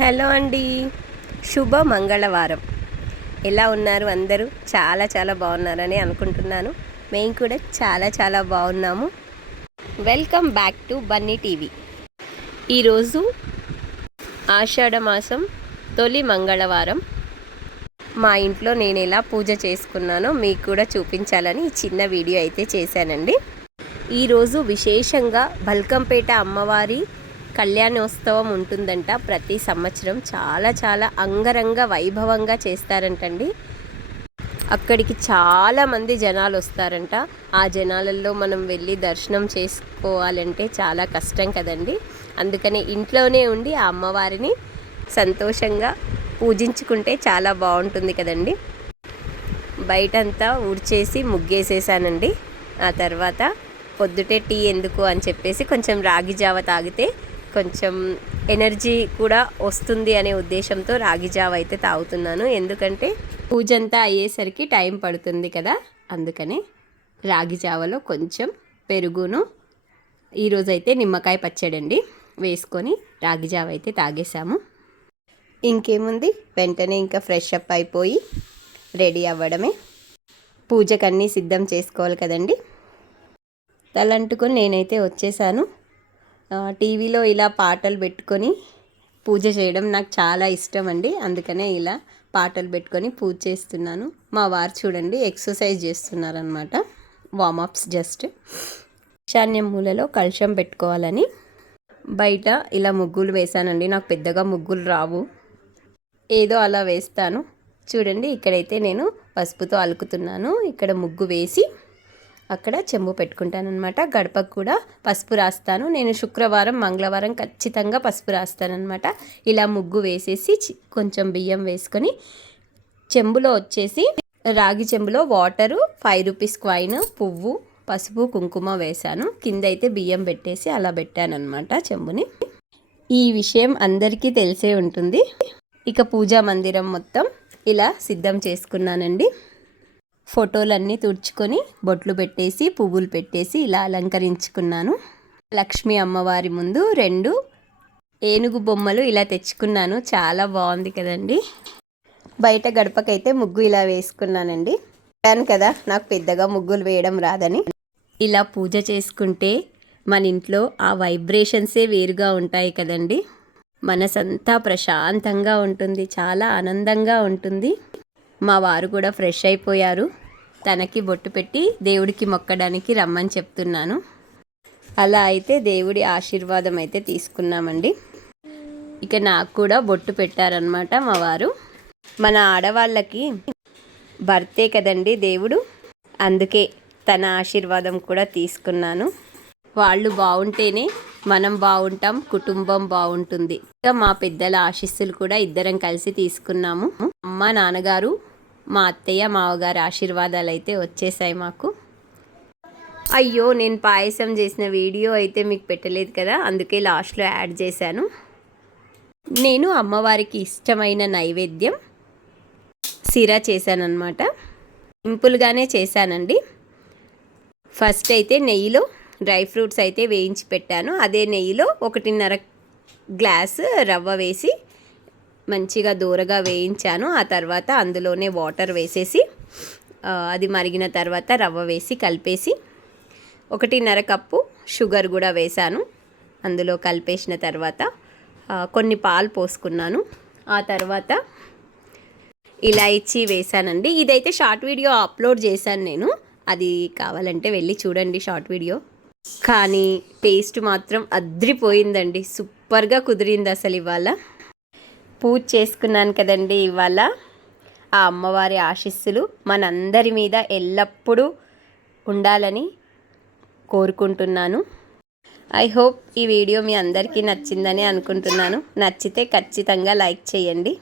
Hello అండి, శుభ మంగళవారం. ఎలా ఉన్నారు అందరూ? చాలా చాలా బాగున్నారని అనుకుంటున్నాను. మేము కూడా చాలా చాలా బాగున్నాము. Welcome back to Bunny TV. ఈరోజు ఆషాఢ మాసం తొలి మంగళవారం. మా ఇంట్లో నేను ఎలా పూజ చేసుకున్నానో మీకు కూడా చూపించాలని చిన్న వీడియో అయితే చేశానండి. ఈరోజు విశేషంగా బల్కంపేట అమ్మవారి కళ్యాణోత్సవం ఉంటుందంట. ప్రతి సంవత్సరం చాలా చాలా అంగరంగ వైభవంగా చేస్తారంటండి. అక్కడికి చాలామంది జనాలు వస్తారంట. ఆ జనాలలో మనం వెళ్ళి దర్శనం చేసుకోవాలంటే చాలా కష్టం కదండి. అందుకని ఇంట్లోనే ఉండి ఆ అమ్మవారిని సంతోషంగా పూజించుకుంటే చాలా బాగుంటుంది కదండి. బయటంతా ఊడ్చేసి ముగ్గేసేసానండి. ఆ తర్వాత పొద్దుటే టీ ఎందుకు అని చెప్పేసి కొంచెం రాగి జావ తాగితే కొంచెం ఎనర్జీ కూడా వస్తుంది అనే ఉద్దేశంతో రాగి జావ అయితే తాగుతున్నాను. ఎందుకంటే పూజ అంతా అయ్యేసరికి టైం పడుతుంది కదా, అందుకని రాగి జావలో కొంచెం పెరుగును ఈరోజైతే నిమ్మకాయ పచ్చడండి వేసుకొని రాగి జావ అయితే తాగేసాము. ఇంకేముంది, వెంటనే ఇంకా ఫ్రెష్ అప్ అయిపోయి రెడీ అవ్వడమే. పూజకన్నీ సిద్ధం చేసుకోవాలి కదండి. తలంటుకొని నేనైతే వచ్చేసాను. టీవీలో ఇలా పాటలు పెట్టుకొని పూజ చేయడం నాకు చాలా ఇష్టం అండి. అందుకనే ఇలా పాటలు పెట్టుకొని పూజ చేస్తున్నాను. మా వారు చూడండి ఎక్సర్సైజ్ చేస్తున్నారనమాట, వార్మప్స్. జస్ట్ ఈశాన్య మూలలో కలశం పెట్టుకోవాలని బయట ఇలా ముగ్గులు వేశానండి. నాకు పెద్దగా ముగ్గులు రావు, ఏదో అలా వేస్తాను. చూడండి ఇక్కడైతే నేను పసుపుతో అలుకుతున్నాను. ఇక్కడ ముగ్గు వేసి అక్కడ చెంబు పెట్టుకుంటాను అనమాట. గడపకు కూడా పసుపు రాస్తాను. నేను శుక్రవారం మంగళవారం ఖచ్చితంగా పసుపు రాస్తానమాట. ఇలా ముగ్గు వేసేసి కొంచెం బియ్యం వేసుకొని చెంబులో వచ్చేసి రాగి చెంబులో వాటరు, 5 రూపీస్ కాయిన్, పువ్వు, పసుపు, కుంకుమ వేశాను. కింద అయితే బియ్యం పెట్టేసి అలా పెట్టానమాట చెంబుని. ఈ విషయం అందరికీ తెలిసే ఉంటుంది. ఇక పూజా మందిరం మొత్తం ఇలా సిద్ధం చేసుకున్నానండి. ఫోటోలన్నీ తుడుచుకొని బొట్లు పెట్టేసి పువ్వులు పెట్టేసి ఇలా అలంకరించుకున్నాను. లక్ష్మీ అమ్మవారి ముందు 2 ఏనుగు బొమ్మలు ఇలా తెచ్చుకున్నాను. చాలా బాగుంది కదండి. బయట గడపకైతే ముగ్గు ఇలా వేసుకున్నానండి. చెప్పాను కదా నాకు పెద్దగా ముగ్గులు వేయడం రాదని. ఇలా పూజ చేసుకుంటే మన ఇంట్లో ఆ వైబ్రేషన్సే వేరుగా ఉంటాయి కదండి. మనసంతా ప్రశాంతంగా ఉంటుంది, చాలా ఆనందంగా ఉంటుంది. మా వారు కూడా ఫ్రెష్ అయిపోయారు. తనకి బొట్టు పెట్టి దేవుడికి మొక్కడానికి రమ్మని చెప్తున్నాను. అలా అయితే దేవుడి ఆశీర్వాదం అయితే తీసుకున్నామండి. ఇక నాకు కూడా బొట్టు పెట్టారనమాట మా వారు. మన ఆడవాళ్ళకి భర్తే కదండి దేవుడు, అందుకే తన ఆశీర్వాదం కూడా తీసుకున్నాను. వాళ్ళు బాగుంటేనే మనం బాగుంటాం, కుటుంబం బాగుంటుంది. ఇంకా మా పెద్దల ఆశీస్సులు కూడా ఇద్దరం కలిసి తీసుకున్నాము. అమ్మ, నాన్నగారు, మా అత్తయ్య, మావగారు ఆశీర్వాదాలు అయితే వచ్చేసాయి మాకు. అయ్యో, నేను పాయసం చేసిన వీడియో అయితే మీకు పెట్టలేదు కదా, అందుకే లాస్ట్లో యాడ్ చేశాను. నేను అమ్మవారికి ఇష్టమైన నైవేద్యం సిరా చేశానన్నమాట. సింపుల్గానే చేశానండి. ఫస్ట్ అయితే నెయ్యిలో డ్రై ఫ్రూట్స్ అయితే వేయించి పెట్టాను. అదే నెయ్యిలో 1.5 గ్లాసు రవ్వ వేసి మంచిగా దూరగా వేయించాను. ఆ తర్వాత అందులోనే వాటర్ వేసేసి అది మరిగిన తర్వాత రవ్వ వేసి కలిపేసి 1.5 కప్పు షుగర్ కూడా వేశాను. అందులో కలిపేసిన తర్వాత కొన్ని పాలు పోసుకున్నాను. ఆ తర్వాత ఇలాయచీ వేశానండి. ఇదైతే షార్ట్ వీడియో అప్లోడ్ చేశాను నేను, అది కావాలంటే వెళ్ళి చూడండి షార్ట్ వీడియో. కానీ టేస్ట్ మాత్రం అద్రిపోయిందండి, సూపర్గా కుదిరింది అసలు. ఇవాళ పూజ చేసుకున్నాను కదండి. ఇవాళ ఆ అమ్మవారి ఆశీస్సులు మనందరి మీద ఎల్లప్పుడూ ఉండాలని కోరుకుంటున్నాను. ఐ హోప్ ఈ వీడియో మీ అందరికీ నచ్చిందని అనుకుంటున్నాను. నచ్చితే ఖచ్చితంగా లైక్ చేయండి.